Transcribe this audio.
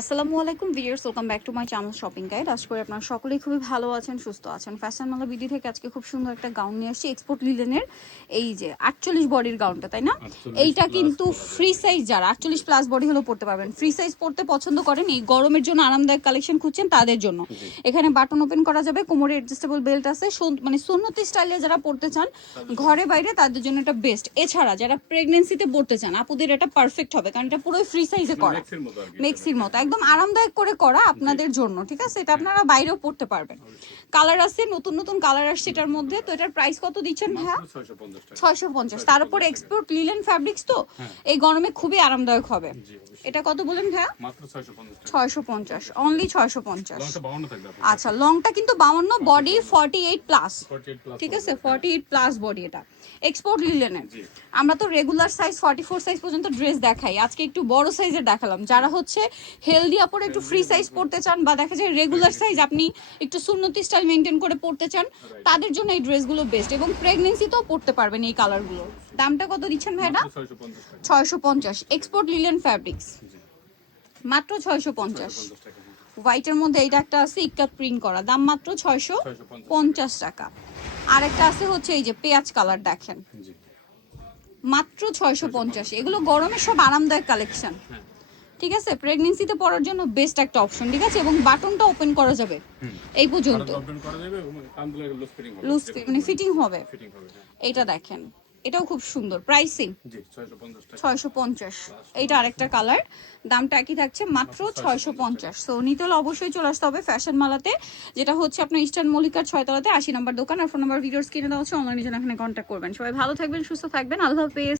আসসালামু আলাইকুম viewers, welcome back to my channel shopping guide. আশা করি আপনারা সকলেই খুবই ভালো আছেন, সুস্থ আছেন। ফ্যাশন মালা বিডি থেকে আজকে খুব সুন্দর একটা গাউন নিয়ে আসছি, এক্সপোর্ট লিলেনের। এই যে 48 বডির গাউনটা, তাই না? এইটা কিন্তু ফ্রি সাইজ, যারা 48 প্লাস বডি হলেও পড়তে পারবেন। ফ্রি সাইজ পড়তে পছন্দ করেন, এই গরমের জন্য আরামদায়ক কালেকশন খুঁজছেন, তাদের জন্য এখানে বাটন ওপেন করা যাবে, কোমরে অ্যাডজাস্টেবল বেল্ট আছে। মানে সুন্নতি স্টাইলে যারা পড়তে চান ঘরে বাইরে, তাদের জন্য এটা বেস্ট। এছাড়া যারা প্রেগনেন্সিতে পড়তে চান, আপুদের এটা পারফেক্ট হবে, কারণ এটা পুরোই ফ্রি সাইজে করা, মেক্সির মতো একদম আরামদায়ক করে করা আপনাদের জন্য। ঠিক আছে, এটা আপনারা বাইরেও পড়তে পারবেন। কালার আছে, নতুন নতুন কালার আসছে এটার মধ্যে। তো এটার প্রাইস কত দিচ্ছেন ভাইয়া? 650। তার উপর এক্সপোর্ট লিলেন ফ্যাব্রিক্স, তো এই গরমে খুবই আরামদায়ক হবে। এটা কত বলেন ভাইয়া? মাত্র 650, অনলি 650। আচ্ছা, লংটা কিন্তু 52, বডি 48 প্লাস। ঠিক আছে, 48 প্লাস বডি। এটা এক্সপোর্ট লিলেনের। আমরা তো রেগুলার সাইজ 44 সাইজ পর্যন্ত ড্রেস দেখাই, আজকে একটু বড় সাইজের দেখালাম। যারা হচ্ছে হেলদি আপরে একটু ফ্রি সাইজ পড়তে চান, বা দেখা যায় রেগুলার সাইজ আপনি একটু সুন্নতি স্টাইল মেনটেন করে পড়তে চান, তাদের জন্য এই ড্রেসগুলো বেস্ট। এবং প্রেগনেন্সিতেও পড়তে পারবেন এই কালারগুলো। দামটা কত দিচ্ছেন ভাইয়া? 650। এক্সপোর্ট লিলেন ফ্যাব্রিক্স, মাত্র 650। হোয়াইটের মধ্যে এইটা একটা আছে ইক্কাত প্রিন্ট করা, দাম মাত্র 650 টাকা। আর একটা আছে হচ্ছে এই যে পেঁয়াজ কালার, দেখেন মাত্র 650। এগুলো গরমে সব আরামদায়ক কালেকশন। ঠিক আছে, প্রেগন্যান্সিতে পরার জন্য বেস্ট একটা অপশন। ঠিক আছে, এবং বাটনটা ওপেন করা যাবে এই পর্যন্ত, লুজ মানে ফিটিং হবে। এইটা দেখেন, এটাও খুব সুন্দর। প্রাইসিং 650। এইটা আরেকটা কালার, দামটা একই থাকছে, মাত্র 650। সো নিতে হলে অবশ্যই চলে আসতে হবে ফ্যাশন মালাতে, যেটা হচ্ছে আপনার ইস্টার্ন মল্লিকার 6 তলাতে 80 নম্বর দোকান। আর ফোন নাম্বার ভিডিওস কিনে দেওয়া হচ্ছে, অনলাইনে জন্য এখানে কন্ট্যাক্ট করবেন। সবাই ভালো থাকবেন, সুস্থ থাকবেন, আল্লাহ হাফেজ।